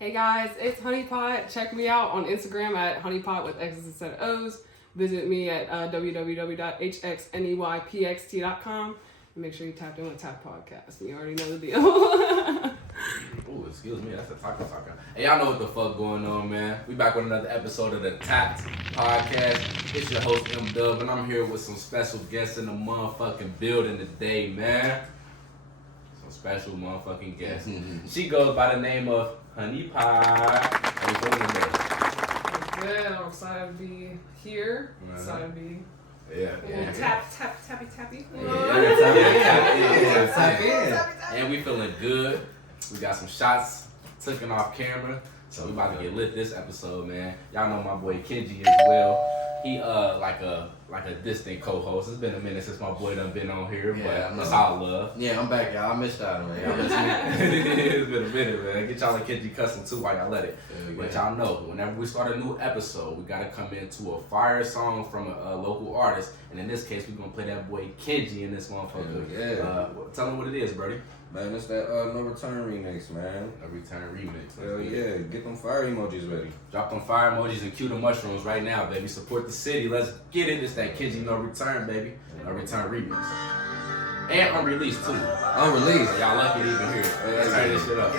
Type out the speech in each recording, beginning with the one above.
Hey guys, it's Honeypot. Check me out on Instagram at honeypot with X's instead of O's. Visit me at www.hxneypxt.com. And make sure you tap in with Tap Podcast. You already know the deal. Ooh, excuse me, that's a taco. Hey, y'all know what the fuck going on, man. We back with another episode of the Tapped Podcast. It's your host, M Dub, and I'm here with some special guests in the motherfucking building today, man. Some special motherfucking guests. She goes by the name of Honeypot. How you feeling today? Good. I'm excited to be here. Excited to be Yeah. tappy. Yeah. And we feeling good. We got some shots taken off camera, so we about to get lit this episode, man. Y'all know my boy Kenji as well. He like a distant co-host. It's been a minute since my boy done been on here, but it's all love. Yeah, I'm back, y'all. I missed out, man. Y'all missed me. It's been a minute, man. Get y'all a Kenji custom too while y'all let it. But y'all know, whenever we start a new episode, we gotta come into a fire song from a local artist, and in this case, we're gonna play that boy Kenji in this motherfucker. Tell them what it is, Brody. Man, it's that No Return remix, man. A return remix. Hell yeah. Get them fire emojis ready. Drop them fire emojis and cue the mushrooms right now, baby. Support the city. Let's get it. It's that Kenji No Return, baby. No Return remix. And unreleased, too. Unreleased. Y'all lucky to even hear it. Let's turn this shit up.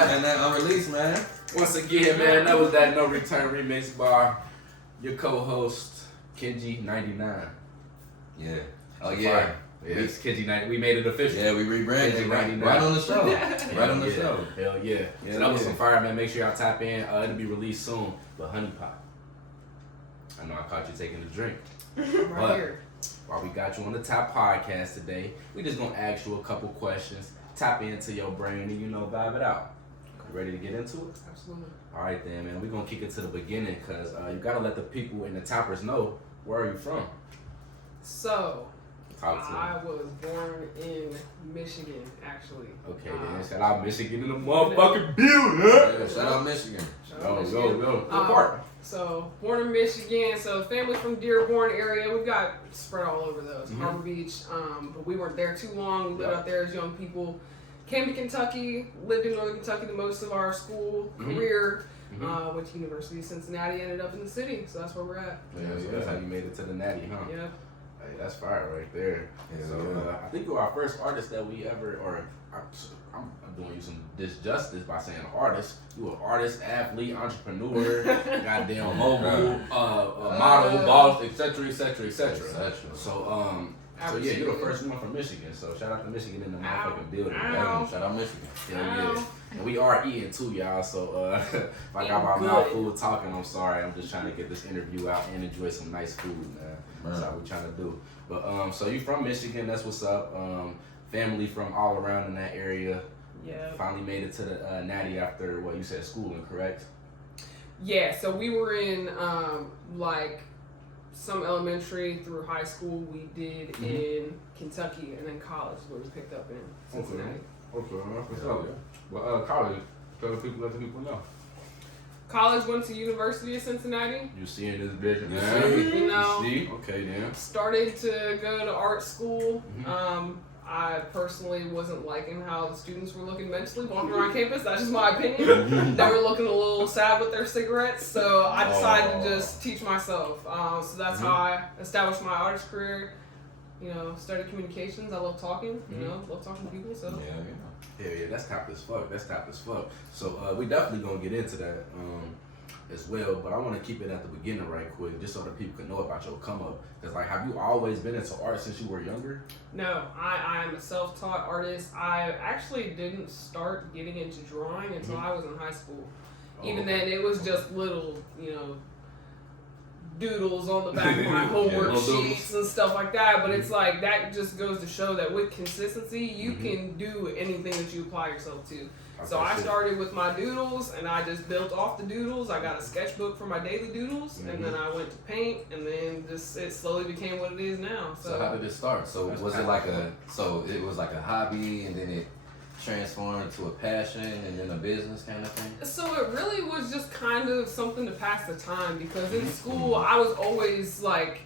And that unreleased, man. Once again, man, that was that No Return remix by your co-host, Kenji99. Yeah. Oh, yeah. It's Kenji90. We made it official. Yeah, we rebranded right on the show. Right on the show. Hell yeah. So that was some fire, man. Make sure y'all tap in. It'll be released soon. But Honeypot, I know I caught you taking a drink. right here. While we got you on the Tap Podcast today, we just gonna ask you a couple questions. Tap into your brain and, vibe it out. Ready to get into it? Absolutely. All right then, man. We're going to kick it to the beginning because you got to let the people and the tappers know, where are you from? So, I was born in Michigan, actually. Okay, then. Shout out Michigan in the motherfucking building. Yeah, shout out Michigan. Go. What part? So, born in Michigan. So, family from Dearborn area. We've got spread all over those. Harbor Beach. But we weren't there too long. We lived out there as young people. Came to Kentucky, lived in Northern Kentucky the most of our school career. Went to University of Cincinnati, ended up in the city, so that's where we're at. Yeah, so that's how you made it to the Natty, huh? Yeah. Hey, that's fire right there. Yeah, So I think you were our first artist that we ever, or I'm doing you some disjustice by saying artist. You were artist, athlete, entrepreneur, goddamn mogul, model, boss, etc., etc., etc. So yeah, you're the first one from Michigan. So shout out to Michigan in the motherfucking building. Shout out Michigan. Yeah. And we are eating too, y'all. So if I got my mouth full talking, I'm sorry. I'm just trying to get this interview out and enjoy some nice food, man. That's how we're trying to do. But so you from Michigan? That's what's up. Family from all around in that area. Yeah. Finally made it to the Natty after what you said schooling, correct? Yeah. So we were in like some elementary through high school. We did in Kentucky, and then college where we picked up in Cincinnati. Okay. What's up? Well, college. Tell the people, let the people know. College, went to University of Cincinnati. You seeing this bitch? Yeah. You know. See? Okay, then. Started to go to art school. I personally wasn't liking how the students were looking mentally walking around campus. That's just my opinion. They were looking a little sad with their cigarettes, so I decided to just teach myself. So that's how I established my artist career. You know, studied communications. I love talking. You know, love talking to people. So Yeah, that's top as fuck. So we definitely gonna get into that as well. But I want to keep it at the beginning right quick, just so that people can know about your come up. Cause like, have you always been into art since you were younger? No, I am a self-taught artist. I actually didn't start getting into drawing until I was in high school. Even then, it was just little, you know, doodles on the back of my homework sheets and stuff like that. But it's like, that just goes to show that with consistency, you can do anything that you apply yourself to. So I started with my doodles, and I just built off the doodles. I got a sketchbook for my daily doodles, and then I went to paint, and then just it slowly became what it is now. So how did it start? So was it like it was like a hobby, and then it transformed to a passion, and then a business kind of thing? So it really was just kind of something to pass the time, because in school I was always like,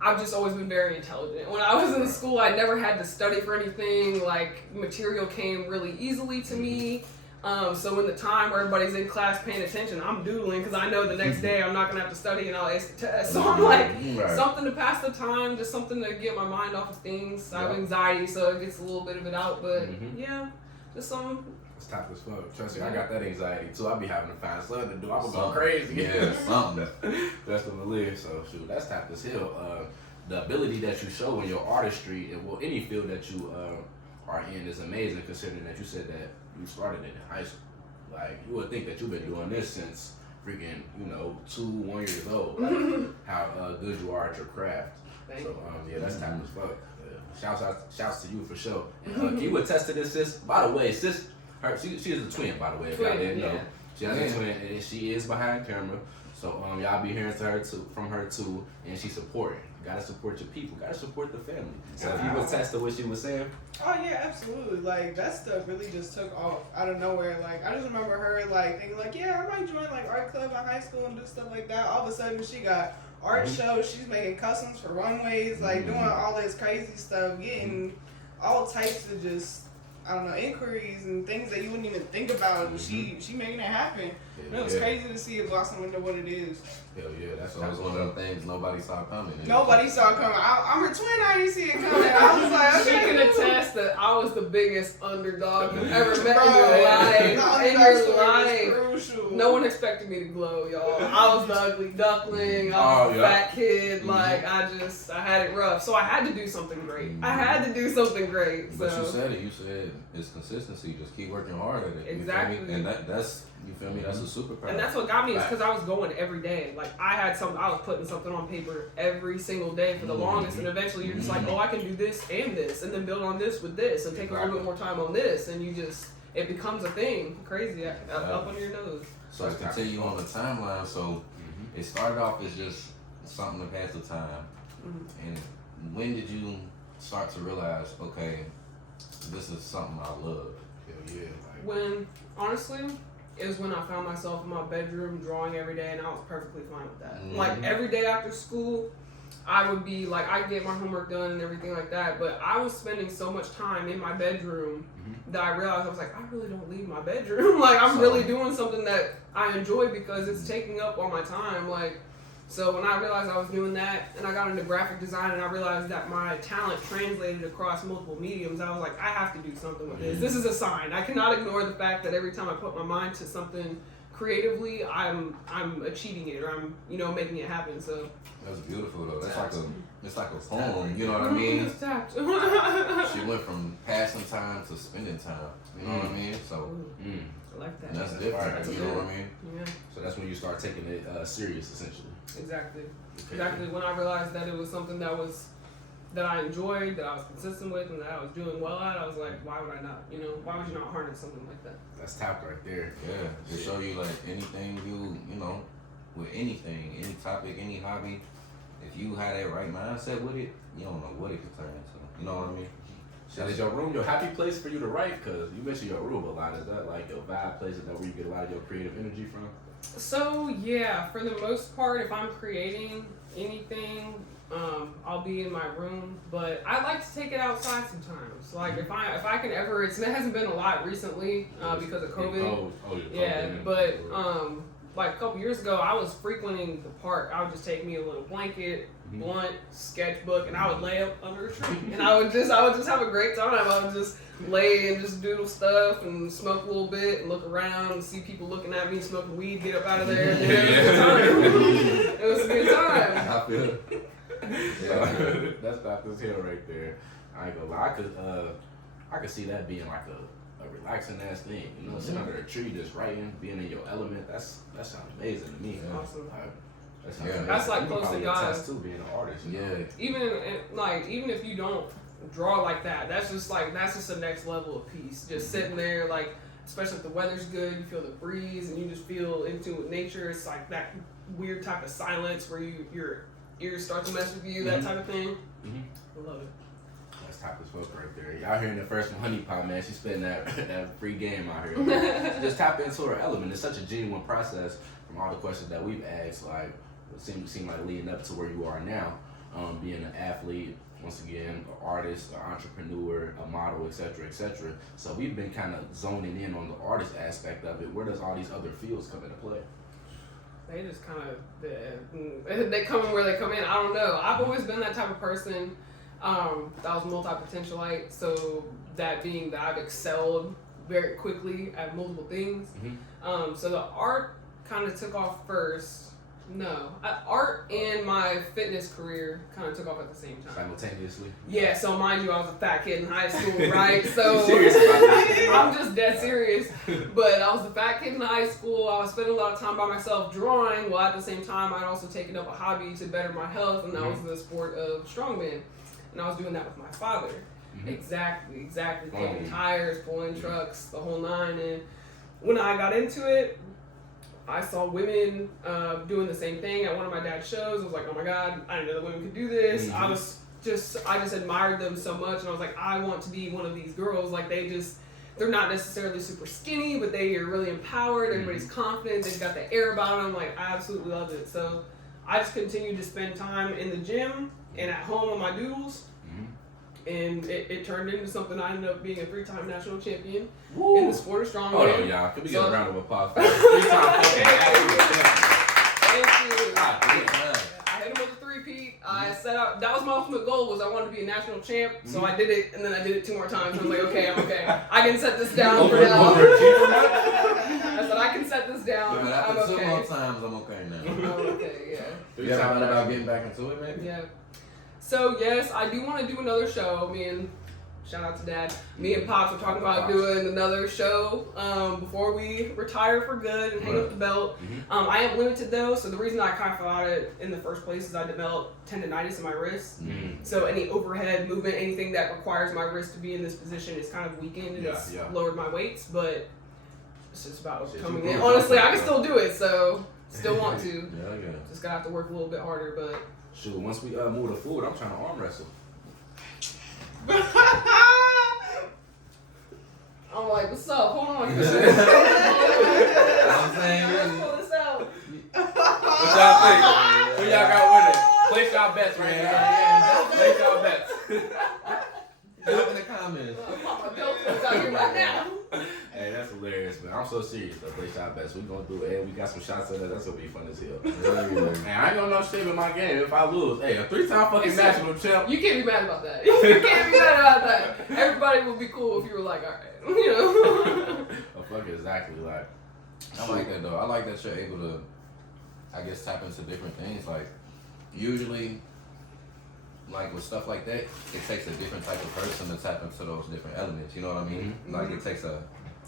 I've just always been very intelligent. When I was in school, I never had to study for anything. Like, material came really easily to me. So when the time where everybody's in class paying attention, I'm doodling because I know the next day I'm not going to have to study and I'll ace the test. So I'm like, something to pass the time, just something to get my mind off of things. I have anxiety, so it gets a little bit of it out. But yeah, just something. It's tough as fuck. Trust me, I got that anxiety too. I be having to find something to do. I'm going crazy. Yeah, something. That's the belief. So shoot, that's tough as hell. The ability that you show in your artistry, and well, any field that you are in, is amazing. Considering that you said that you started it in high school. Like, you would think that you've been doing this since freaking 1 years old. Like, how good you are at your craft. So yeah, that's tough as fuck. Shouts to you for sure. And, can you attest to this, sis? By the way, sis. She is a twin, by the way, if y'all didn't know. She has a twin, and she is behind camera. So y'all be hearing from her too, and she's supporting. You gotta support your people. Gotta support the family. So if you attest to what she was saying. Oh yeah, absolutely. Like, that stuff really just took off out of nowhere. Like, I just remember her like thinking like, yeah, I might join like art club in high school and do stuff like that. All of a sudden, she got art shows. She's making customs for runways, like doing all this crazy stuff, getting all types of just, I don't know, inquiries and things that you wouldn't even think about. She making it happen. It was crazy to see it blossom into what it is. Hell yeah, that's So it was one of them things nobody saw coming. Nobody saw it coming. I'm her twin. I didn't see it coming. I was like, okay. She can attest that I was the biggest underdog you've ever met in your life. In your life. No one expected me to glow, y'all. I was the ugly duckling. I was the fat kid. Like, I had it rough. So I had to do something great. But you said it. You said it's consistency. Just keep working hard at it. Exactly. You feel me? And that's, you feel me? That's a superpower. And that's what got me, is because I was going every day. Like, I was putting something on paper every single day for the longest, and eventually you're just like, oh, I can do this, and then build on this with this, and take a little bit more time on this, and it becomes a thing. Crazy, up under your nose. So to continue on the timeline, so it started off as just something to pass the time, and when did you start to realize, okay, this is something I love? Hell yeah. When, honestly, it was when I found myself in my bedroom drawing every day, and I was perfectly fine with that. Like, every day after school, I would be like, I get my homework done and everything like that, but I was spending so much time in my bedroom that I realized I was like, I really don't leave my bedroom. Like, I'm really doing something that I enjoy because it's taking up all my time. Like, so when I realized I was doing that and I got into graphic design and I realized that my talent translated across multiple mediums, I was like, I have to do something with this. This is a sign. I cannot ignore the fact that every time I put my mind to something creatively, I'm achieving it, or I'm making it happen. So that's beautiful though. It's like a poem. You know what I mean? It's tapped. She went from passing time to spending time. You know what I mean? So I like that. that's different. That's you know what I mean? Yeah. So that's when you start taking it serious, essentially. Exactly. Okay. Exactly. When I realized that it was something that I enjoyed, that I was consistent with, and that I was doing well at, I was like, why would I not? Why would you not harness something like that? That's tapped right there. Yeah. To show you like anything with anything, any topic, any hobby, if you had that right mindset with it, you don't know what it could turn into. You know what I mean? So is your room your happy place for you to write? Because you mentioned your room a lot. Is that like your vibe place? Is that where you get a lot of your creative energy from? So yeah, for the most part, if I'm creating anything, I'll be in my room. But I like to take it outside sometimes. Like if I can ever, it hasn't been a lot recently because of COVID. Yeah, but like a couple years ago, I was frequenting the park. I would just take me a little blanket, blunt, sketchbook, and I would lay up under a tree, and I would just have a great time. I would just lay and just doodle stuff and smoke a little bit and look around and see people looking at me smoking weed, get up out of there. And it was a good time. I feel it. Yeah, that's Dr. Hill right there. I ain't gonna lie, I could see that being like a relaxing ass thing. Sitting under a tree just writing, being in your element. That sounds amazing to me. Awesome. That's like close to God. Too, being an artist. Yeah. Even if you don't draw like that, that's just the next level of peace. Just sitting there, like, especially if the weather's good, you feel the breeze and you just feel in tune with nature. It's like that weird type of silence where your ears start to mess with you, that type of thing. I love it. That's type of fuck right there. Y'all hearing the first one, Honey Pot, man. She's spitting that free game out here. Just tap into her element. It's such a genuine process from all the questions that we've asked. Like, it seem like leading up to where you are now, being an athlete, once again, an artist, an entrepreneur, a model, etc., etc. So we've been kind of zoning in on the artist aspect of it. Where does all these other fields come into play? They just kind of, they come in where they come in. I don't know. I've always been that type of person that was multi-potentialite. So that being that I've excelled very quickly at multiple things. So the art kind of took off first. No, art and my fitness career kind of took off at the same time. Simultaneously? Yeah, so mind you, I was a fat kid in high school, right? So serious about this? I'm just dead serious. But I was a fat kid in high school. I was spending a lot of time by myself drawing, while at the same time I'd also taken up a hobby to better my health, and that was the sport of strongman. And I was doing that with my father. Exactly. Kicking tires, pulling trucks, the whole nine. And when I got into it, I saw women doing the same thing at one of my dad's shows. I was like, oh my God, I didn't know that women could do this. I just admired them so much, and I was like, I want to be one of these girls. Like, they're not necessarily super skinny, but they are really empowered. Everybody's confident. They've got the air about them. Like, I absolutely love it. So I just continued to spend time in the gym and at home on my doodles. And it turned into something. I ended up being a 3-time national champion in the sport of strongman. Hold on, y'all. Can we get a round of applause for 3-time Thank you. I hit him with a 3-peat. I set out. That was my ultimate goal. Was I wanted to be a national champ. So I did it, and then I did it 2 more times. I was like, okay, I'm okay. I can set this down for now. I said I can set this down. Yeah, but after I'm okay. 2 more times, I'm okay now. I'm okay. Yeah. You ever thought about getting back into it, maybe? Yeah. So yes, I do want to do another show. Shout out to Dad. Me and Pops are talking about doing another show before we retire for good and hang up the belt. I am limited though, so the reason I kind of thought it in the first place is I developed tendonitis in my wrist. So any overhead movement, anything that requires my wrist to be in this position is kind of weakened and it's lowered my weights, but it's just about coming in. Honestly, I can still do it, so still want to. Just gotta have to work a little bit harder, but. Shoot, once we move to food, I'm trying to arm wrestle. I'm like, what's up? Hold on. I'm saying, Let's pull this out. What y'all think? Who y'all got winning? place y'all bets right now. Place y'all bets. Drop in the comments. Hey, that's hilarious, man. I'm so serious though. Place y'all bets. We gonna do it. Hey, we got some shots in there. That's gonna be fun as hell. Man, I ain't gonna know shit in my game if I lose. Hey, a 3-time fucking national champ. You can't be mad about that. You can't be mad about that. Everybody would be cool if you were like, all right, you know. Oh, fuck it, exactly. Like, I like that though. I like that you're able to, I guess, tap into different things. Like, usually, like with stuff like that, it takes a different type of person to tap into those different elements. You know what I mean? Mm-hmm. Like, it takes a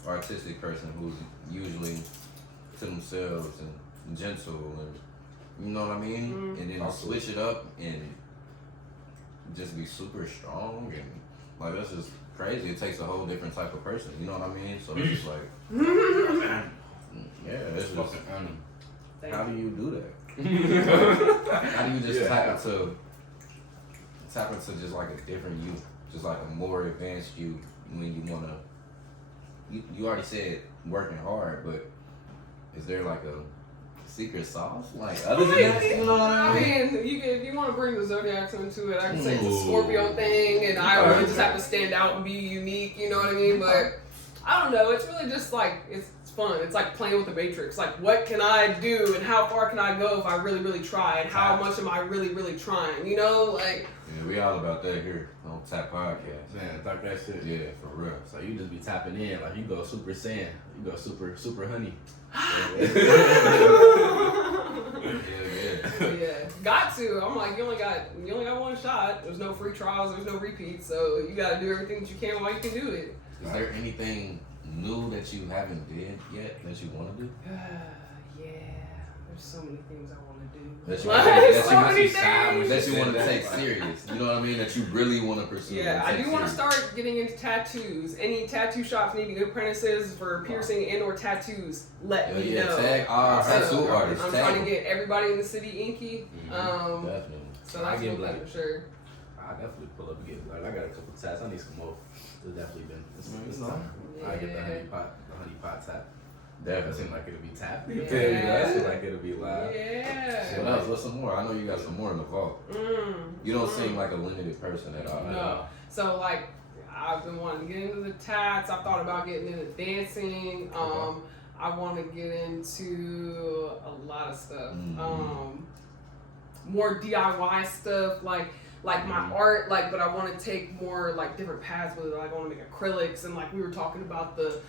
artistic person who's usually to themselves and gentle and you know what I mean? Mm-hmm. And then to switch it up and just be super strong and like that's just crazy. It takes a whole different type of person. You know what I mean? So it's just like, yeah, it's just how do you do that? How do you just tap into just like a different you, just like a more advanced you when you wanna. You already said working hard, but is there like a secret sauce? Like other than that, you know what I mean? If you want to bring the zodiacs into it, I can say it's a Scorpio thing, and I really just have to stand out and be unique. You know what I mean? But I don't know. It's really just like it's fun. It's like playing with the Matrix. Like, what can I do, and how far can I go if I really, really try, and how much am I really, really trying? You know, like. Yeah, we all about that here on Tap Podcast. Man, talk that shit. Yeah, for real. So you just be tapping in, like you go super saiyan, you go super honey. Yeah, got to. I'm like, you only got one shot. There's no free trials. There's no repeats. So you got to do everything that you can while you can do it. Is there anything new that you haven't did yet that you want to do? Yeah, there's so many things I want to do. That you want to take serious. You know what I mean? That you really want to pursue. Yeah, I do want to start getting into tattoos. Any tattoo shops needing apprentices for piercing and or tattoos, let me know. Tag our tattoo artists. I'm trying to get everybody in the city inky. Definitely. So that's one thing for sure. I definitely pull up and get like I got a couple tats. I need some more. It's definitely been it's time. I get the honey pot tap. That seemed like it'll be tapped. Yeah. That seemed like it'll be live. Yeah. What else? What's some more? I know you got some more in the vault. You don't seem like a limited person at all. No. So like I've been wanting to get into the tats. I've thought about getting into dancing. I want to get into a lot of stuff. More DIY stuff like my art, but I want to take more like different paths with it. Like I want to make acrylics and like we were talking about the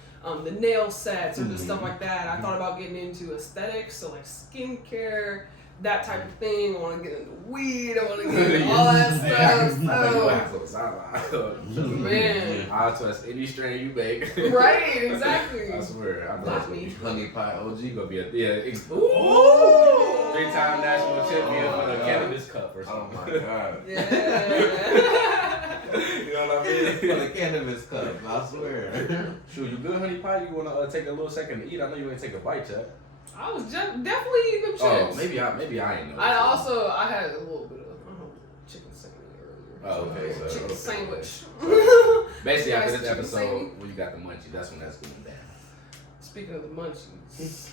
nail sets or just stuff like that. I thought about getting into aesthetics, so like skincare, that type of thing. I want to get into weed. I want to get into all that stuff. So, man, I'll trust any strain you make. Right, exactly. I swear, I know Not it's gonna me. be honey pie OG. Gonna be a 3-time national champion for the cannabis cup or something. Oh my god. Yeah. You know what I mean? For the cannabis cup, I swear. Sure, you good, honey pie? You wanna take a little second to eat? I know you ain't take a bite yet. I was definitely eating them chips. Oh, maybe I ain't know. I had a little bit of chicken sandwich earlier. Oh, okay. So, Chicken sandwich. Basically, after this Chicken episode, sandwich. when you got the munchies, that's when that's going down. Speaking of the munchies,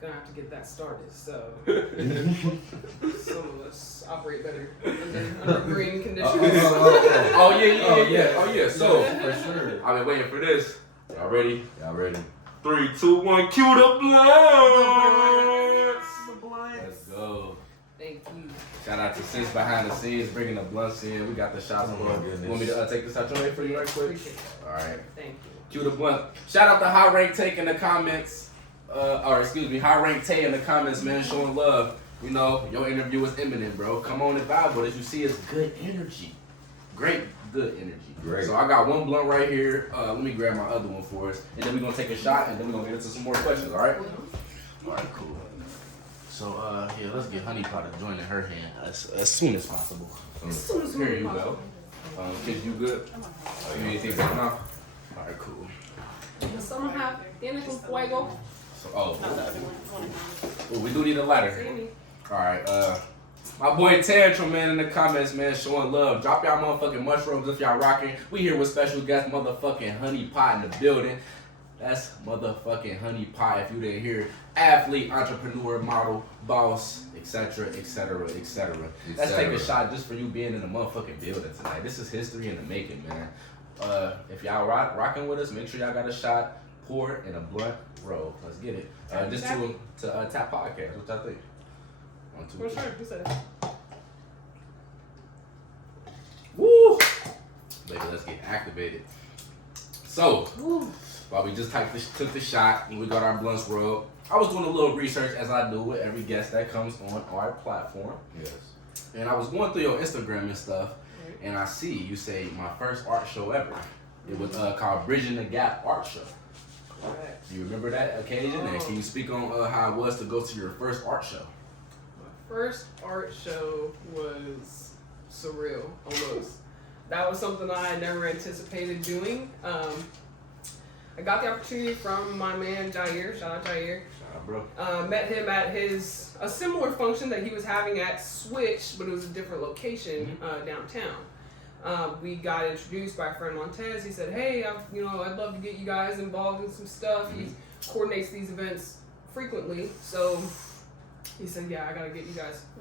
gonna have to get that started. So some of us operate better under green conditions. Oh yeah. So for sure. I've been waiting for this. Y'all ready? Y'all ready? 3, 2, 1, cue the blunts! Let's go. Thank you. Shout out to Sis behind the scenes, bringing the blunts in. We got the shots on. You want me to take this out your way for you right quick? Appreciate it. All right. Thank you. Cue the blunt. Shout out to High Rank Take in the comments. High Rank Tay in the comments, man, showing love. You know, your interview was imminent, bro. Come on and vibe, but as you see, it's good energy. Great, good energy. Great. So I got one blunt right here. Let me grab my other one for us. And then we're going to take a shot, and then we're going to get into some more questions, all right? All right, cool. So, let's get Honey Pot to join in her hand as soon as possible. Here you go. Kids, you good? You need anything right now? All right, cool. Does someone have anything con fuego? We do need a lighter. All right, my boy Tantrum, man, in the comments, man, showing love. Drop y'all motherfucking mushrooms if y'all rocking. We here with special guest motherfucking Honey Pot in the building. That's motherfucking Honey Pie. If you didn't hear, athlete, entrepreneur, model, boss, etc., etc., etc. Let's take a shot just for you being in the motherfucking building tonight. This is history in the making, man. If y'all rocking with us, make sure y'all got a shot, pour in a blunt roll. Let's get it. Just to Tap Podcast. What y'all think? 1, 2, 3. Who said it? Woo! Baby, let's get activated. So, while we just took the shot and we got our blunts rolled, I was doing a little research as I do with every guest that comes on our platform. Yes. And I was going through your Instagram and stuff, and I see you say my first art show ever. It was called Bridging the Gap Art Show. Correct. Do you remember that occasion? And can you speak on how it was to go to your first art show? My first art show was surreal, almost. That was something I never anticipated doing. I got the opportunity from my man Jair. Shout out Jair. Shout out, bro. Met him at a similar function that he was having at Switch, but it was a different location downtown. We got introduced by a friend Montez. He said, "Hey, I'd love to get you guys involved in some stuff." He coordinates these events frequently, so he said, "Yeah, I gotta get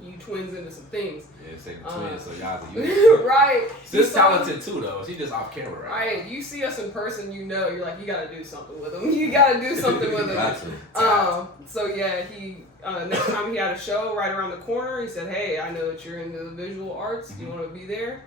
you twins into some things." Yeah, say the twins, so y'all are right. She's talented too, though. She just off camera, right? Right. You see us in person, you're like, you gotta do something with him. You gotta do something with him. So yeah, he next time he had a show right around the corner, he said, "Hey, I know that you're into the visual arts. Do you want to be there?"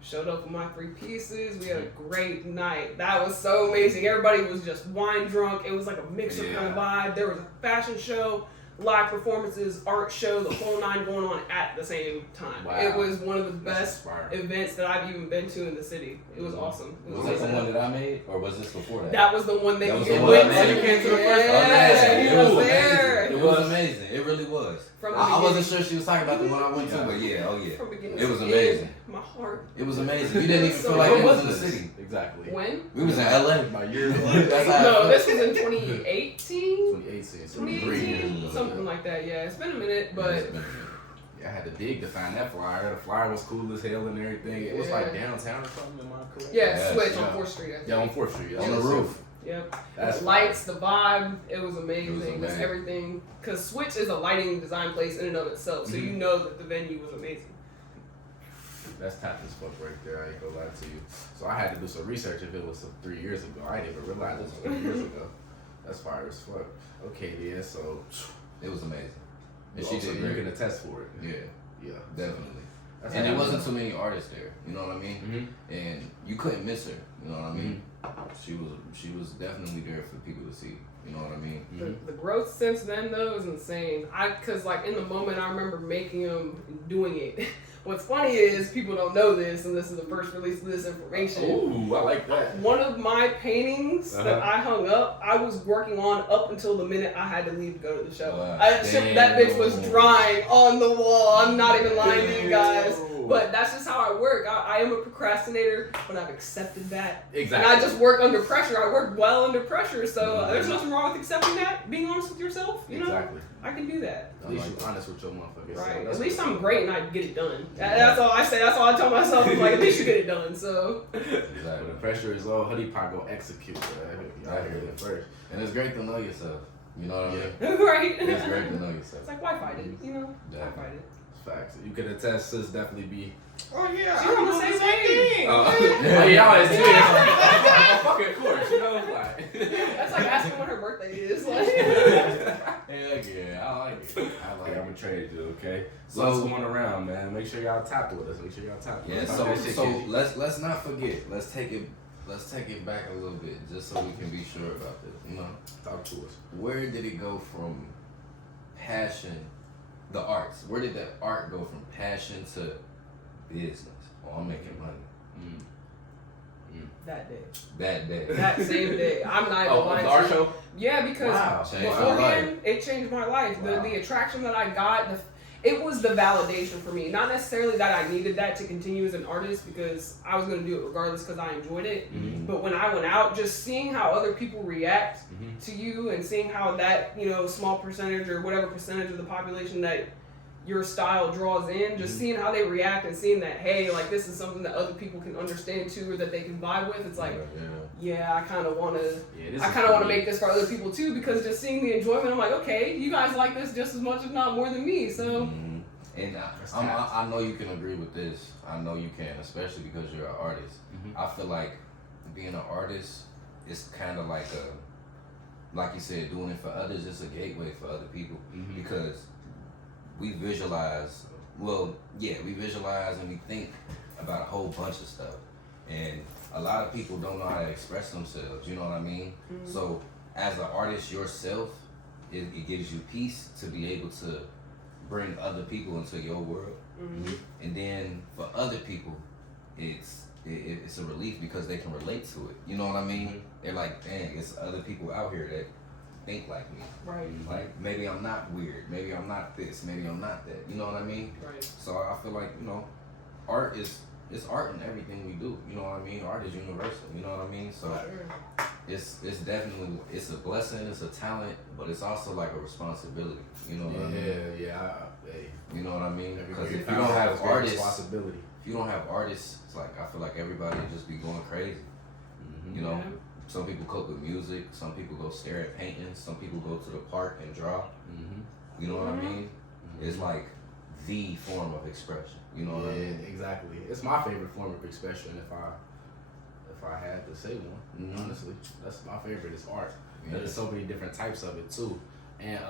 Showed up with my 3 pieces. We had a great night. That was so amazing. Everybody was just wine drunk. It was like a mixer kind of vibe. There was a fashion show, live performances, art show, the whole 9 going on at the same time. Wow. It was one of the best events that I've even been to in the city. It was awesome. Was that the one that I made, or was this before that? That was the one that you went to. You came to the first Yes, it was was there. amazing. It was amazing. It really was. I wasn't sure she was talking about the one I went to, but From beginning it was to amazing. end, my heart. It was amazing. You didn't even So feel like where it was was in the this? city. Exactly. When? We was in LA. About years ago. That's how No, this was in 2018? 2018. 2018? Something like that, yeah. It's been a minute, but... Yeah, I had to dig to find that flyer. The flyer was cool as hell and everything. It was like downtown or something, am I correct? Yeah, Switch on 4th Street, I think. Yeah, on 4th Street. On the roof. Yep. That's the lights, the vibe, it was amazing. It was amazing. Just everything. Because Switch is a lighting design place in and of itself, so you know that the venue was amazing. That's tapped as fuck right there. I ain't gonna lie to you. So I had to do some research if it was 3 years ago. I didn't even realize it was 3 years ago. That's fire as fuck. Okay, yeah, so It was amazing. And she she did you great. can attest for it. Yeah, Yeah. definitely. That's And how there I wasn't too many artists there. You know what I mean? And you couldn't miss her. You know what I mean? She was definitely there for people to see. You know what I mean? The growth since then though is insane. Cause like in the moment I remember making them and doing it. What's funny is people don't know this, and this is the first release of this information. Ooh, I like that. One of my paintings that I hung up, I was working on up until the minute I had to leave to go to the show. Wow. That bitch was drying on the wall. I'm not even lying to you guys. But that's just how I work. I am a procrastinator, but I've accepted that. Exactly. And I just work under pressure. I work well under pressure, so there's nothing wrong with accepting that. Being honest with yourself, you know, Exactly. I can do that. At least you're honest with your motherfucker. Right. So At least I'm great and I get it done. That's all I say. That's all I tell myself. I'm like, at least you get it done. So. Exactly. When the pressure is on, Honey Pie go execute. Y'all heard it first. And it's great to know yourself. You know what I mean? Right. It's great to know yourself. It's like, why fight it? You know? Yeah. Why fight it? Facts. You can attest, sis definitely be. Oh yeah, She's on the I'm same the same page. thing. Y'all is too. Fucking course, you know? Like. That's like asking when her birthday is. Like. Heck yeah, I like it. I like I'm it. gonna trade you, okay? So- So what's going around, man? Make sure y'all tap with us. Make sure y'all tap with Yeah, us. so That shit get- let's not forget. Let's take it back a little bit, just so we can be sure about this. You know, talk to us. where did it go from passion, the arts? Where did that art go from passion to business? Oh, I'm making money. That day. That day. That same day. I'm not even lying the to art you. show? Yeah, because Wow. Changed your beforehand, it changed my life. Wow. The attraction that I got, it was the validation for me. Not necessarily that I needed that to continue as an artist, because I was going to do it regardless because I enjoyed it. But when I went out, just seeing how other people react to you and seeing how that, small percentage or whatever percentage of the population that your style draws in, just seeing how they react and seeing that, hey, like this is something that other people can understand too, or that they can vibe with. It's like, yeah, I kind of want to make this for other people too, because just seeing the enjoyment, I'm like, okay, you guys like this just as much, if not more than me. So, and I know you can agree with this. I know you can, especially because you're an artist. I feel like being an artist is kind of like you said, doing it for others. It's a gateway for other people because we visualize. We visualize and we think about a whole bunch of stuff, and a lot of people don't know how to express themselves. You know what I mean? So as an artist yourself, it gives you peace to be able to bring other people into your world, and then for other people, it's a relief because they can relate to it. You know what I mean? They're like, dang, it's other people out here that think like me. Right. Like maybe I'm not weird. Maybe I'm not this. Maybe I'm not that. You know what I mean? Right. So I feel like, art is art in everything we do. You know what I mean? Art is universal. You know what I mean? So it's definitely, it's a blessing. It's a talent, but it's also like a responsibility. You know what I mean? You know what I mean? Because if you don't have artists, it's like I feel like everybody would just be going crazy. You know, some people cook with music. Some people go stare at paintings. Some people go to the park and draw. You know what I mean? It's like the form of expression. You know what I mean? Exactly. It's my favorite form of expression. If I had to say one, honestly, that's my favorite. Is art. There's so many different types of it too, and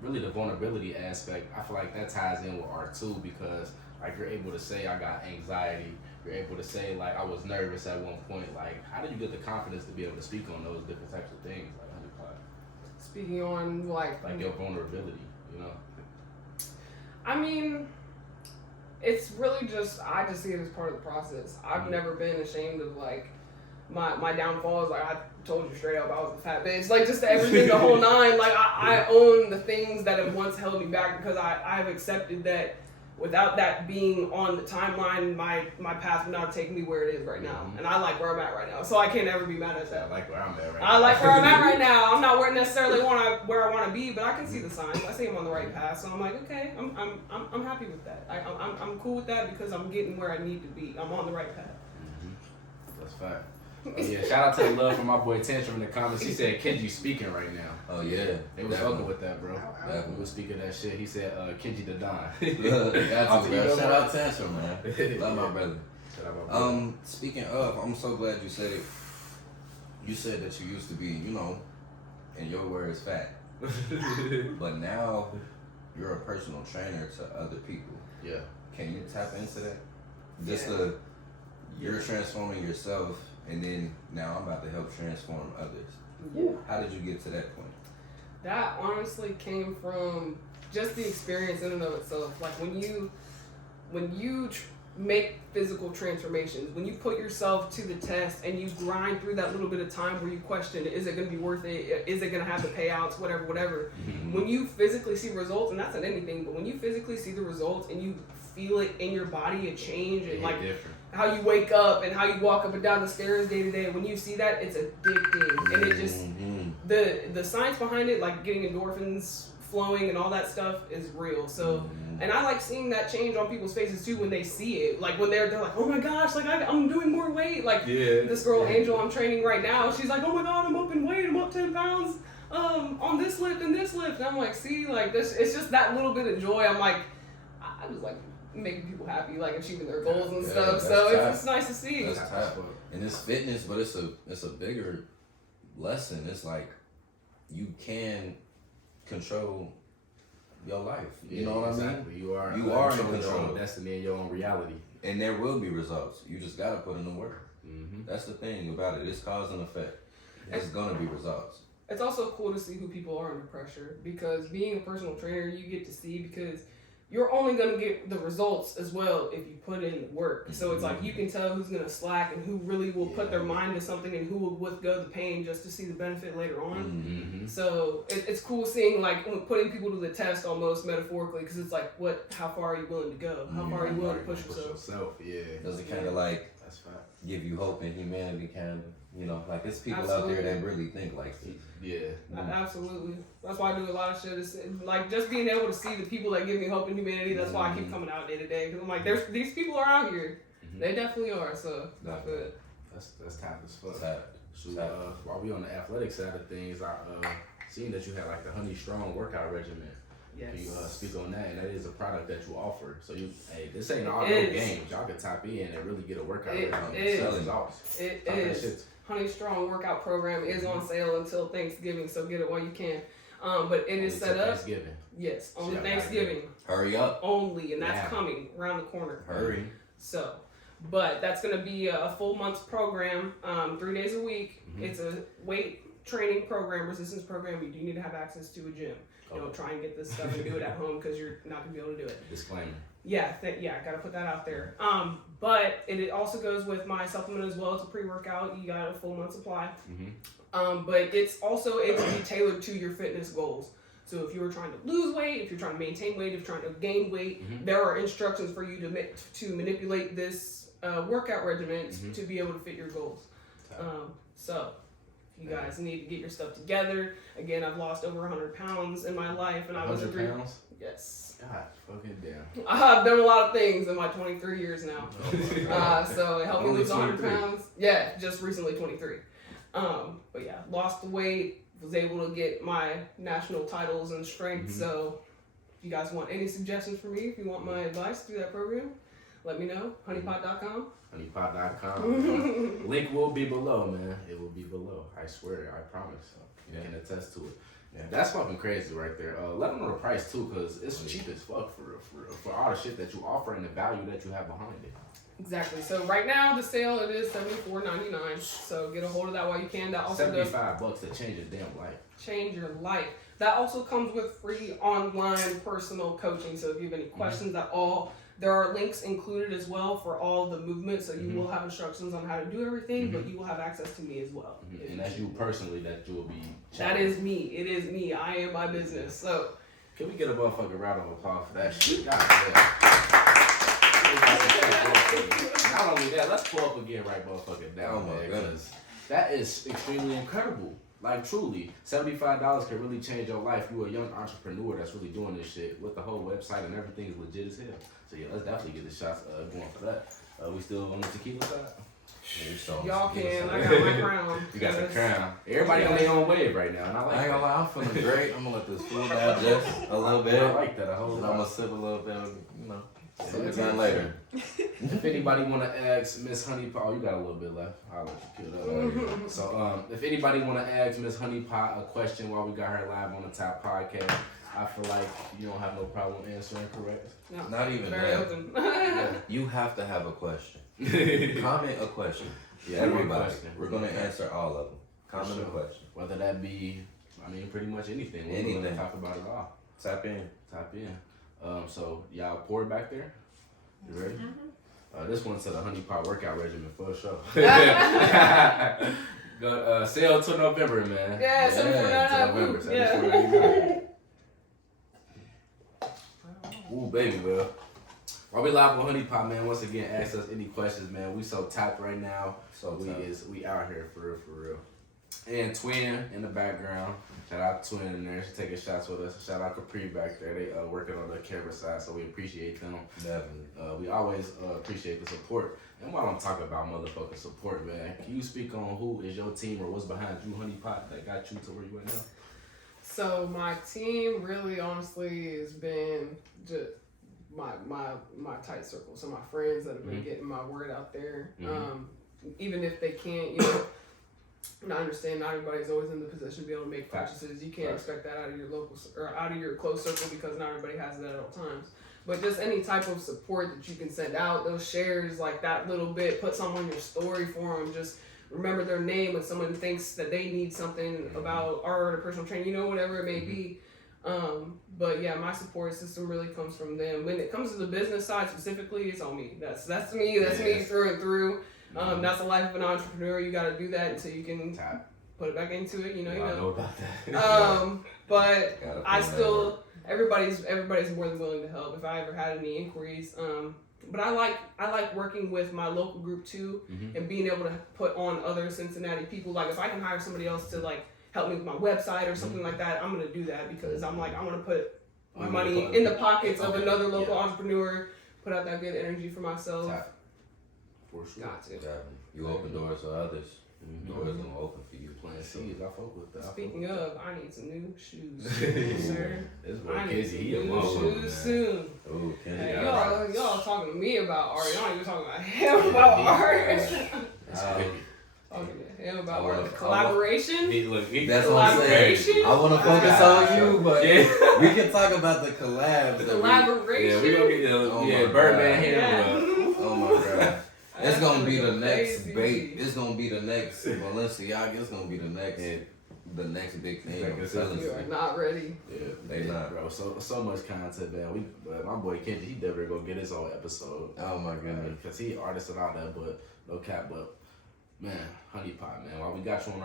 really the vulnerability aspect. I feel like that ties in with art too, because like you're able to say I got anxiety. You're able to say like I was nervous at one point. Like how did you get the confidence to be able to speak on those different types of things? Like speaking on like your vulnerability, you know. I mean, it's really just, I just see it as part of the process. I've never been ashamed of like my downfalls. Like I told you straight up, I was a fat bitch. Like just everything, the whole nine. Like I own the things that have once held me back, because I've accepted that without that being on the timeline, my path would not have taken me where it is right now. And I like where I'm at right now. So I can't ever be mad at that. I like where I'm at right now. I like where I'm at right now. I'm not where necessarily where I want to be, but I can see the signs. I see I'm on the right path. So I'm like, okay, I'm happy with that. I'm cool with that, because I'm getting where I need to be. I'm on the right path. That's fact. Yeah, shout out to the love from my boy Tantrum in the comments. He said Kenji speaking right now. Oh yeah, they was fucking with that, bro. We was speaking that shit. He said Kenji the Don. Shout out Tantrum, man. Love my brother. Speaking of, I'm so glad you said it. You said that you used to be, in your words, fat. But now you're a personal trainer to other people. Yeah. Can you tap into that? You're transforming yourself, and then now I'm about to help transform others. Yeah. How did you get to that point? That honestly came from just the experience in and of itself. Like when you make physical transformations, when you put yourself to the test and you grind through that little bit of time where you question, is it going to be worth it? Is it going to have the payouts? Whatever. When you physically see results, and that's not anything, but when you physically see the results and you feel it in your body, a change, and like how you wake up and how you walk up and down the stairs day to day, when you see that, it's addicting. And it just, the science behind it, like getting endorphins flowing and all that stuff, is real. So, and I like seeing that change on people's faces too when they see it. Like when they're like, oh my gosh, like I'm doing more weight. Like this girl Angel I'm training right now, she's like, oh my god, I'm up in weight, I'm up 10 pounds on this lift and this lift. And I'm like, see, like this, it's just that little bit of joy. I'm like, I just like making people happy, like achieving their goals and stuff. So it's nice to see. That's tough. And it's fitness, but it's a bigger lesson. It's like you can control your life. You know what I mean? You are in control your own destiny and your own reality. And there will be results. You just gotta put in the work. That's the thing about it. It's cause and effect. There's gonna be results. It's also cool to see who people are under pressure, because being a personal trainer, you get to see, because you're only going to get the results as well if you put in the work. So it's like you can tell who's going to slack and who really will put their mind to something and who will withgo the pain just to see the benefit later on. So it's cool seeing, like, putting people to the test almost metaphorically, because it's like, how far are you willing to go? How far are you willing to push yourself? Does it kind of like That's fact. give you hope in humanity, kind of. You know, like it's people Absolutely. out there that really think like this. Yeah. Absolutely. That's why I do a lot of shit. It's like just being able to see the people that give me hope in humanity. That's why I keep coming out day to day because I'm like, these people are out here. They definitely are. So that's good. That's tight as fuck. So, Tight. while we on the athletic side of things, I seen that you had like the Honey Strong workout regimen. Yes. Can you speak on that? And that is a product that you offer. So this ain't all no It is. games. Y'all can tap in and really get a workout It regimen. is. Selling off. It Talk that is. shit. Honey Strong workout program is on sale until Thanksgiving, so get it while you can. But it is Only set till up. Thanksgiving. Yes, only Yeah, Thanksgiving Hurry up. only, and that's Yeah. coming around the corner. Hurry. So, but that's going to be a full month's program, 3 days a week. It's a weight training program, resistance program. You do need to have access to a gym. You don't try and get this stuff and do it at home because you're not going to be able to do it. Disclaimer. Yeah, got to put that out there. But it also goes with my supplement as well. It's a pre-workout. You got a full month supply. But it's also able to be tailored to your fitness goals. So if you're trying to lose weight, if you're trying to maintain weight, if you're trying to gain weight, there are instructions for you to manipulate this workout regimen to be able to fit your goals. So you guys need to get your stuff together. Again, I've lost over 100 pounds in my life, and I was 100 pounds? Yes. God fucking damn. I've done a lot of things in my 23 years now. So it helped me Only lose 100 23. pounds. Yeah, just recently 23. But yeah, lost the weight, was able to get my national titles and strength. So if you guys want any suggestions from me, if you want my advice through that program, let me know. Honeypot.com. Honeypot.com. Link will be below, man. It will be below. I swear. I promise. You can attest to it. Yeah, that's fucking crazy right there. Let them know the price too, cause it's cheap as fuck for real, for all the shit that you offer and the value that you have behind it. Exactly. So right now the sale it is $74.99. So get a hold of that while you can. That also does $75 to change your damn life. change your life. That also comes with free online personal coaching. So if you have any questions at all, there are links included as well for all the movements. So you will have instructions on how to do everything, but you will have access to me as well. And that's you personally that you'll be. That is me. It is me. I am my business. So Can we get a motherfucking round of applause for that shit? God damn. Not only that, let's pull up again right motherfucking down. Oh my goodness. That is extremely incredible. Like truly, $75 can really change your life. You're a young entrepreneur that's really doing this shit with the whole website and everything is legit as hell. So yeah, let's definitely get the shots going for that. We still on the tequila side? y'all can. I got my crown. You got the crown. Everybody on their own wave right now, and I like I ain't that. gonna lie, I'm feeling great. I'm gonna let this food digest a little bit. I like that a whole And lot. I'm gonna sip a little bit, you know. Yeah, It's done later. If anybody want to ask Miss Honeypot, you got a little bit left. I'll let you kill that. So, if anybody want to ask Miss Honeypot a question while we got her live on the Top Podcast, I feel like you don't have no problem answering, correct? No, Not even very that. open. You have to have a question. Comment a question. Yeah, Everybody. question. We're gonna answer all of them. Comment sure. a question. Whether that be, I mean, pretty much anything. We're Anything. going to talk about it all. Tap in. Tap in. So, y'all pour it back there. You ready? This one's to the Honeypot workout regimen for sure. Go, sale till November, man. Yeah, till November. $74.99. Ooh, baby, well. While we live on Honeypot, man, once again, ask us any questions, man. We so tapped right now. So We out here for real. And Twin in the background. Shout out to Twin in there. She's taking shots with us. Shout out Capri back there. They working on the camera side, so we appreciate them. Definitely. We always appreciate the support. And while I'm talking about motherfucking support, man, can you speak on who is your team or what's behind you, Honeypot, that got you to where you are now? So my team really honestly has been just my tight circle. So my friends that have been getting my word out there. Even if they can't, you know, and I understand not everybody's always in the position to be able to make purchases. You can't expect that out of your local or out of your close circle because not everybody has that at all times. But just any type of support that you can send out, those shares, like that little bit, put something on your story for them. Just remember their name when someone thinks that they need something about art or personal training, you know, whatever it may be. But yeah, my support system really comes from them. When it comes to the business side specifically, it's on me. That's me. That's me through and through. That's the life of an entrepreneur. You got to do that until you can put it back into it. You know. I know about that. But I still, everybody's more than willing to help. If I ever had any inquiries, But I like working with my local group too, and being able to put on other Cincinnati people. Like if I can hire somebody else to like help me with my website or something like that, I'm gonna do that because I'm like I want to put my money in the pockets of another local entrepreneur, put out that good energy for myself. For sure. Got to. You open doors for others. Doors gonna open for you. Playing seeds, I fuck with that. Speaking of, I need some new shoes, sir. This boy I need Casey, some he a new motherfucker, shoes soon. Oh, Kenny. Hey, y'all talking to me about art. Y'all even talking about him about art. Talking to him about art. Collaboration. That's what I'm saying. I want to focus on you, but we can talk about the collabs. Collaboration. Yeah, we gonna get Birdman here. Oh my god. It's gonna be the next bait. It's gonna be the next Balenciaga. It's gonna be the next big thing. You are not ready. Yeah, they not, bro. So much content, man. My boy Kenji, he definitely gonna get his own episode. Oh my goodness, because he artist and all that, but no cap. But man, honey pot, man. While we got you on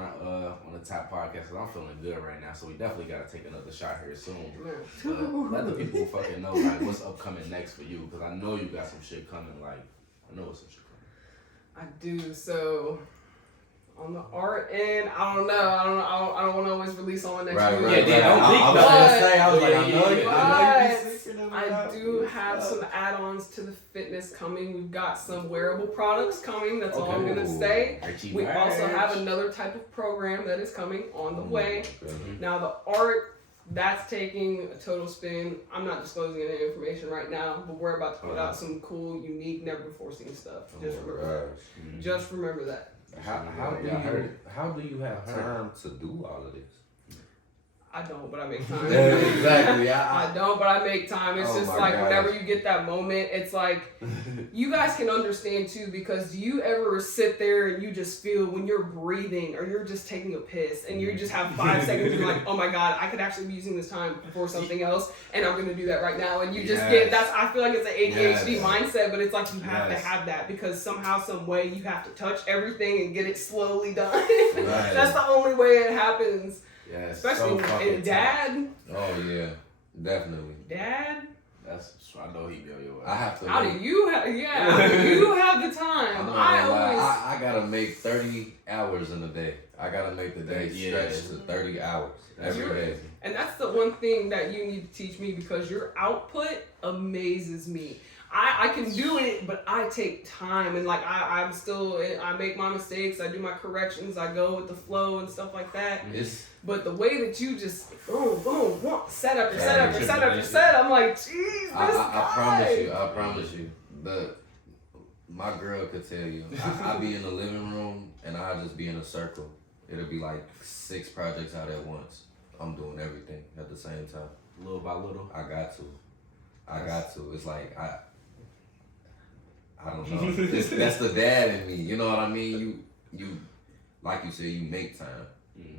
the Tap podcast, cause I'm feeling good right now. So we definitely gotta take another shot here soon. Let the people fucking know like what's upcoming next for you, cause I know you got some shit coming. Like I know what's some shit coming. I do. So on the art end, I don't know. I don't want to always release on the next movie. I was gonna say, I was like, I know you. I do have some add-ons to the fitness coming. We've got some wearable products coming. That's all I'm gonna say. We also have another type of program that is coming on the way. Now the art, that's taking a total spin. I'm not disclosing any information right now, but we're about to put out some cool, unique, never before seen stuff. Just remember that. How do you have time to do all of this? I don't, but I make time. Exactly. I don't, but I make time. It's just like whenever you get that moment, it's like you guys can understand too, because do you ever sit there and you just feel when you're breathing or you're just taking a piss and you just have 5 seconds, you're like, oh my God, I could actually be using this time for something else and I'm gonna do that right now. And you just I feel like it's an ADHD mindset, but it's like you have to have that because somehow, some way you have to touch everything and get it slowly done. That's the only way it happens. Yeah, especially in dad. Oh yeah, definitely. Dad. I know he go your way. I have to. How do you have? Yeah, you have the time. I gotta make 30 hours in a day. I gotta make the day stretch to 30 hours every day. And that's the one thing that you need to teach me because your output amazes me. I can do it, but I take time and like I make my mistakes, I do my corrections, I go with the flow and stuff like that. But the way that you just boom, set up, I'm like, jeez, I promise you. My girl could tell you. I be in the living room and I just be in a circle. It'll be like 6 projects out at once. I'm doing everything at the same time. Little by little. I got to. It's like I don't know. That's the dad in me. You know what I mean? You like you said, you make time.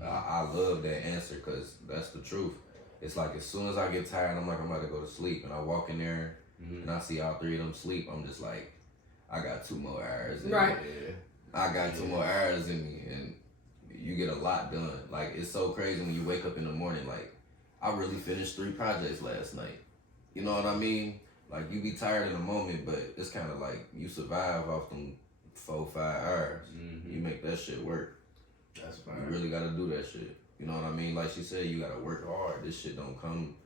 I love that answer because that's the truth. It's like as soon as I get tired, I'm like, I'm about to go to sleep. And I walk in there and I see all 3 of them sleep. I'm just like, I got 2 more hours in me. I got 2 more hours in me. And you get a lot done. Like, it's so crazy when you wake up in the morning. Like, I really finished 3 projects last night. You know what I mean? Like, you be tired in a moment, but it's kind of like you survive off them 4-5 hours. You make that shit work. That's fine. You really gotta do that shit. You know what I mean? Like she said, you gotta work hard. This shit don't come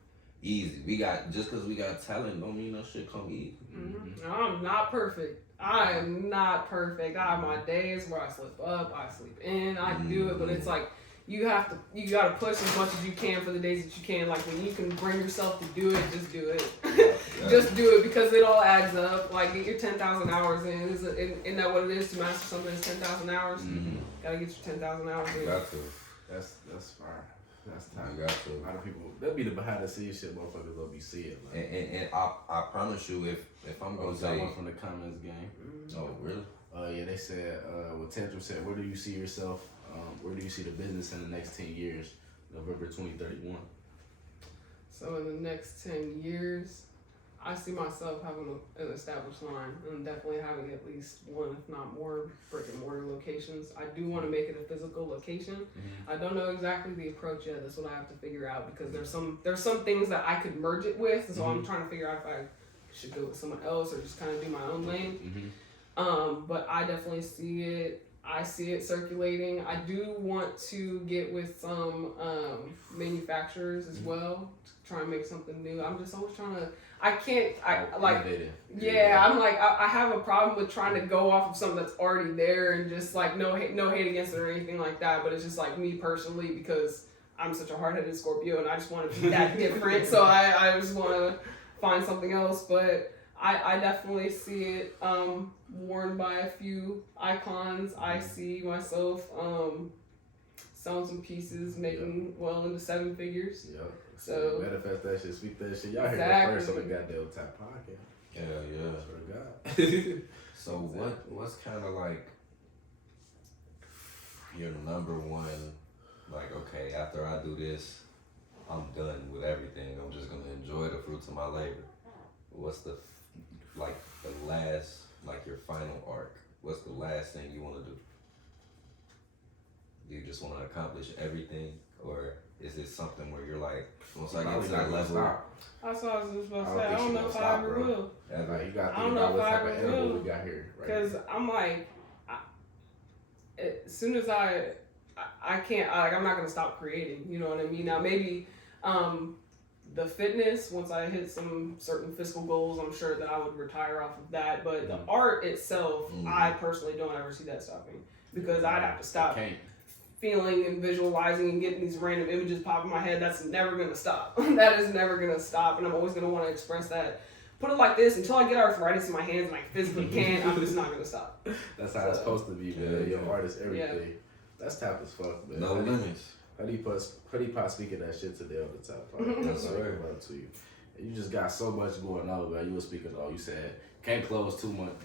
easy. Just cause we got talent don't mean that shit come easy. I'm not perfect. I am not perfect. I have my days where I slip up, I sleep in, I do it, but it's like you gotta push as much as you can for the days that you can. Like when you can bring yourself to do it, just do it. Just do it because it all adds up. Like get your 10,000 hours in. Isn't that what it is to master something? Is 10,000 hours? Gotta get your 10,000 hours in. Got to. That's fine. That's time. You got to. A lot of people, that'll be the behind the scenes shit motherfuckers will be seeing. Like. And I promise you, if I'm gonna say one from the comments game. Oh really? Yeah, they said. Well, Tantrum said, where do you see yourself? Where do you see the business in the next 10 years? November 2031. So in the next 10 years, I see myself having an established line and definitely having at least one, if not more, brick and mortar locations. I do want to make it a physical location. I don't know exactly the approach yet. That's what I have to figure out because there's some things that I could merge it with. So I'm trying to figure out if I should go with someone else or just kind of do my own lane. But I definitely see it. I see it circulating. I do want to get with some manufacturers as well to try and make something new. I'm just always trying to. I have a problem with trying to go off of something that's already there and just like no hate against it or anything like that. But it's just like me personally because I'm such a hard-headed Scorpio and I just want to be that different. So I just want to find something else. But I definitely see it worn by a few icons. I see myself selling some pieces, making well into 7 figures. Yep. So manifest that shit, speak that shit. Y'all heard exactly. that first on the goddamn Tap Podcast. Yeah. Swear to God. So what's kind of like your number one? Like, okay, after I do this, I'm done with everything. I'm just gonna enjoy the fruits of my labor. What's the last, like your final arc? What's the last thing you want to do? Do you just want to accomplish everything, or is it something where you're like, once I get to that level? That's what I was just about to say. I don't know if I ever will. Like, you got to I think don't know about if what I type of ever edible will. we got here. Because I'm like, as soon as I can't, I'm not going to stop creating. You know what I mean? Now, maybe the fitness, once I hit some certain fiscal goals, I'm sure that I would retire off of that. But the art itself, I personally don't ever see that stopping. Because I'd have to stop feeling and visualizing and getting these random images pop in my head. That's never going to stop. That is never going to stop. And I'm always going to want to express that. Put it like this, until I get arthritis in my hands and I physically can't, I'm just not going to stop. That's how it's supposed to be, man. Your art is everything. Yeah. That's tap as fuck, man. No limits. Honey Pot speaking that shit today on the Top Part. That's right. Love to you. And you just got so much going on, man. You were speaking you said can't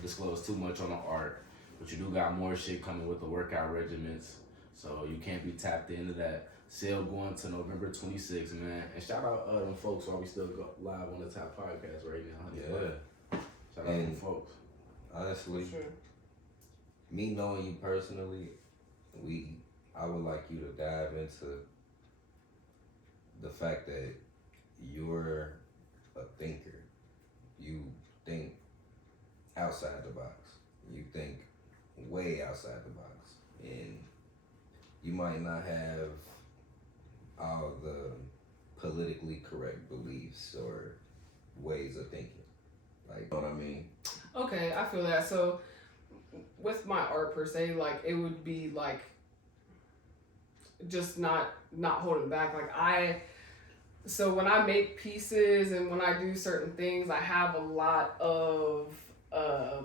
disclose too much on the art, but you do got more shit coming with the workout regimens. So you can't be tapped into that. Sale going to November 26th, man. And shout out them folks while we still go live on the Top Podcast right now. Honey. Shout out them folks. Honestly, me knowing you personally, I would like you to dive into the fact that you're a thinker. You think outside the box. You think way outside the box. And you might not have all the politically correct beliefs or ways of thinking. Like, you know what I mean? Okay, I feel that. So with my art per se, like it would be like just not holding back. Like so when I make pieces and when I do certain things, I have a lot of I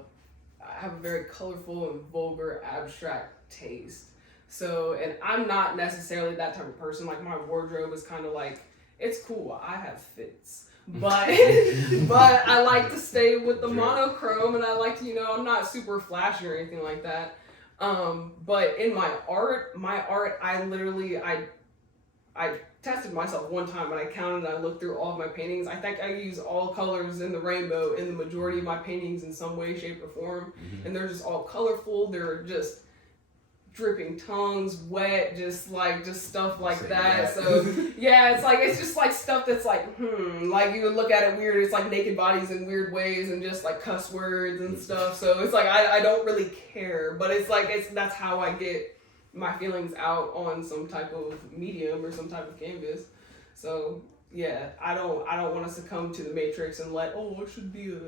have a very colorful and vulgar abstract taste. So, and I'm not necessarily that type of person. Like my wardrobe is kind of like, it's cool, I have fits. But but I like to stay with the monochrome, and I like to, I'm not super flashy or anything like that. But in my art, I tested myself one time when I counted and I looked through all of my paintings. I think I use all colors in the rainbow in the majority of my paintings in some way, shape, or form. And they're just all colorful. They're just dripping tongues, wet, just stuff like that. So yeah, it's just like stuff that's like, like you would look at it weird. It's like naked bodies in weird ways and just like cuss words and stuff. So it's like, I don't really care, but it's like, that's how I get my feelings out on some type of medium or some type of canvas. So yeah, I don't want to succumb to the matrix and I should be a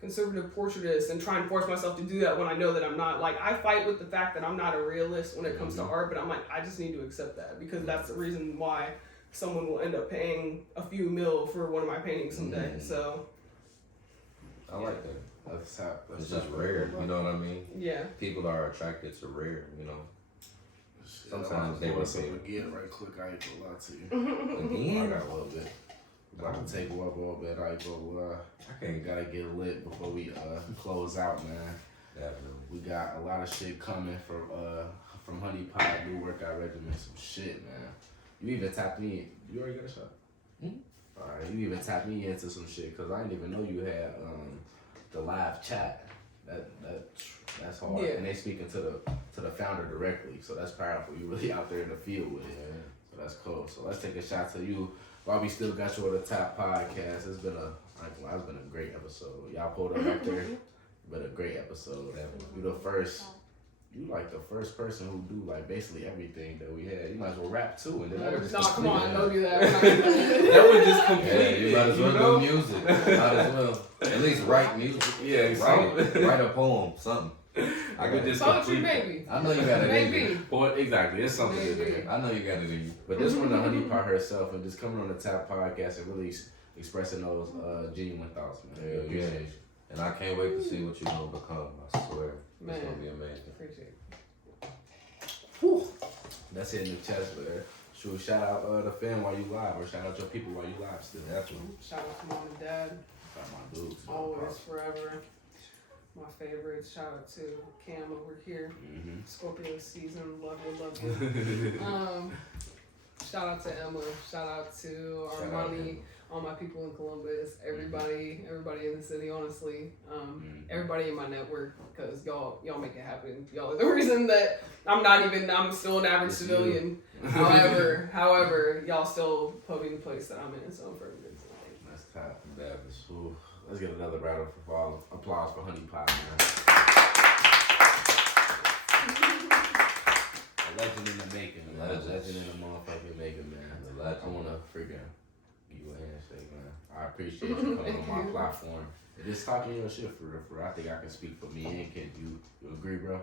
conservative portraitist and try and force myself to do that when I know that I'm not. Like, I fight with the fact that I'm not a realist when it comes to art, but I'm like, I just need to accept that because that's the reason why someone will end up paying a few mil for one of my paintings someday. So I like that. That's it's just rare, you know what I mean? Yeah. People are attracted to rare, Sometimes they will say again right quick, I ain't gonna lie to you. Again? I got a little bit. I can take one more bit. I gotta get lit before we close out, man. Definitely. We got a lot of shit coming from Honey Pot, new workout regimen, some shit, man. You even tapped me in. You already got a shot? Alright, you even tapped me into some shit because I didn't even know you had the live chat. That's hard. Yeah. And they speaking to the founder directly, so that's powerful. You really out there in the field with it. So that's cool. So let's take a shot to you. While we still got you on the Top Podcast, it's been It's been a great episode. Y'all pulled up right there. But a great episode. You like the first person who do like basically everything that we had. You might as well rap too, and then that would just come on, don't do that. That would just complete. Yeah, you might as well do music. Might as well at least write music. Yeah, write a poem, something. I could just Poetry, complete. maybe. I know you got it in you. Well, exactly. It's something in Maybe. there. I know you got it in you. But this one, the honey pot herself, and just coming on the Tap podcast and really expressing those genuine thoughts, man. Yeah, Appreciate you. And I can't wait to see what you're gonna become. I swear, Man. it's gonna be amazing. Appreciate it. Whew. That's hitting the chest, but sure, shout out the fan while you live, or shout out your people while you live still. That's what. Shout out to mom and dad. Shout out my dudes. Always, forever. My favorites. Shout out to Cam over here. Mm-hmm. Scorpio season. Love you. Shout out to Emma. Shout out to Armani. All my people in Columbus. Everybody in the city. Honestly, everybody in my network, because y'all make it happen. Y'all are the reason that I'm still an average civilian. However, y'all still put me in the place that I'm in. So I'm very good. That's top. Ooh. Let's get another round of applause for Honey Pot, man. A legend in the making, man. A legend in the motherfucking making, man. I want to freaking give you a handshake, man. I appreciate you coming on my platform. And just talking your shit for real. I think I can speak for me and Kid. You agree, bro?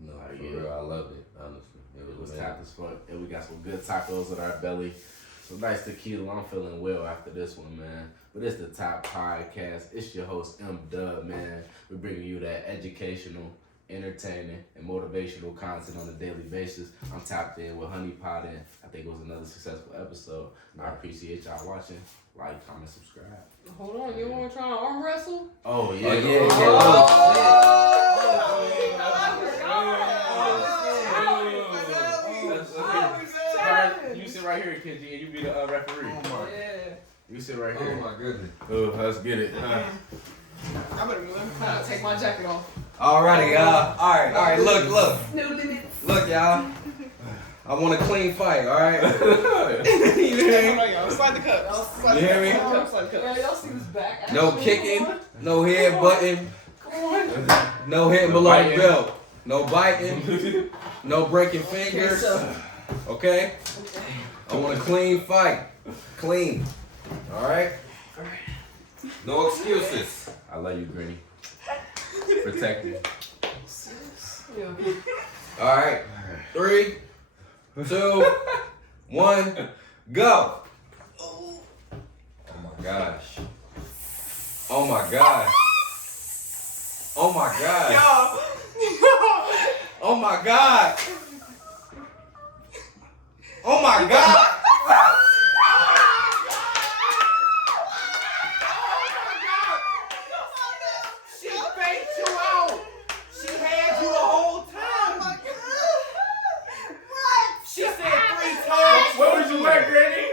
No, for real, I loved it, honestly. It was tapped as fuck. And we got some good tacos in our belly. Some nice tequila. I'm feeling well after this one, man. But it's the Top Podcast. It's your host, M-Dub, man. We're bringing you that educational, entertaining, and motivational content on a daily basis. I'm tapped in with Honey Pot, and I think it was another successful episode. And I appreciate y'all watching. Like, comment, subscribe. Hold on, you want to try to arm wrestle? Oh, yeah. You sit right here, Kenji, and you be the referee. You sit right here. Oh my goodness. Oh, let's get it. I better move. Take my jacket off. Alrighty, y'all. Alright, look. No limits. Look, y'all. I want a clean fight, alright? You hear me? Slide the cup. You hear me? Yeah, y'all see this back? No kicking, no head butting, Come on. no hitting below the belt, no biting, no breaking fingers. Okay? I want a clean fight. Clean. Alright? No excuses. I love you, Granny. Protect me. Yeah. Alright. 3, 2, 1, go. Oh my gosh. Oh my gosh. Oh my god. Oh my god. Oh my god. She faked you out. She had you the whole time. She said 3 times. Where was you at, Granny?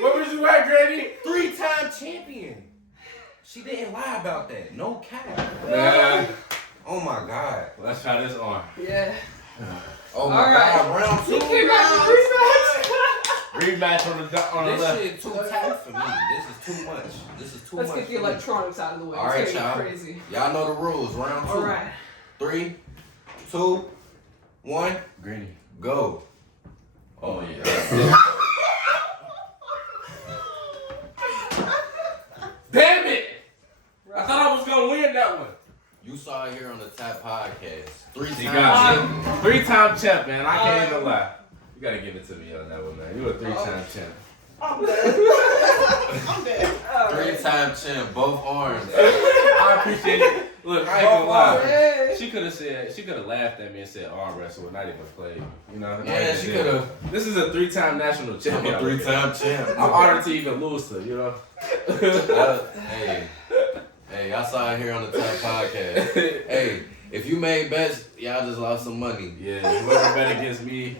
Where was you at, Granny? 3-time champion. She didn't lie about that. No cap. Man, Oh my god. let's try this arm. Yeah. Oh my All right. god. Round 2. He came back to Rematch on the This left. shit too tight for me. This is too much. This is too Let's much. get the for me. electronics out of the way. All right, It's getting y'all. crazy. Y'all know the rules. Round 2. All right. 3, 2, 1, Granny. go. Oh, yeah. Damn it! I thought I was going to win that one. You saw it here on the Tap Podcast. 3 You times. got me. 3-time champ, man. I can't even lie. You got to give it to me on that one, man. You a 3-time champ. I'm dead. 3-time champ, both arms. I appreciate it. Look, I ain't gonna lie. She could have laughed at me and said arm wrestle and not even played. You know? Yeah, she could have. This is a 3-time national I'm champion. a 3-time champ. I'm honored to even lose to, you know? Hey, y'all saw it here on the Tap Podcast. Hey, if you made bets, y'all just lost some money. Yeah, whoever bet against me,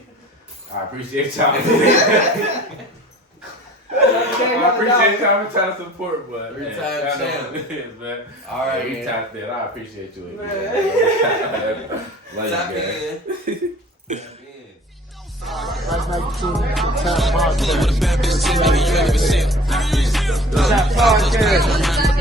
I appreciate y'all. I appreciate y'all for trying to support, but 3-time champ. It is, man. All right, You man. tapped in. I appreciate you. Man. Love Tap you, man. in. Last night, you tuned in to the Tap Podcast. Podcast.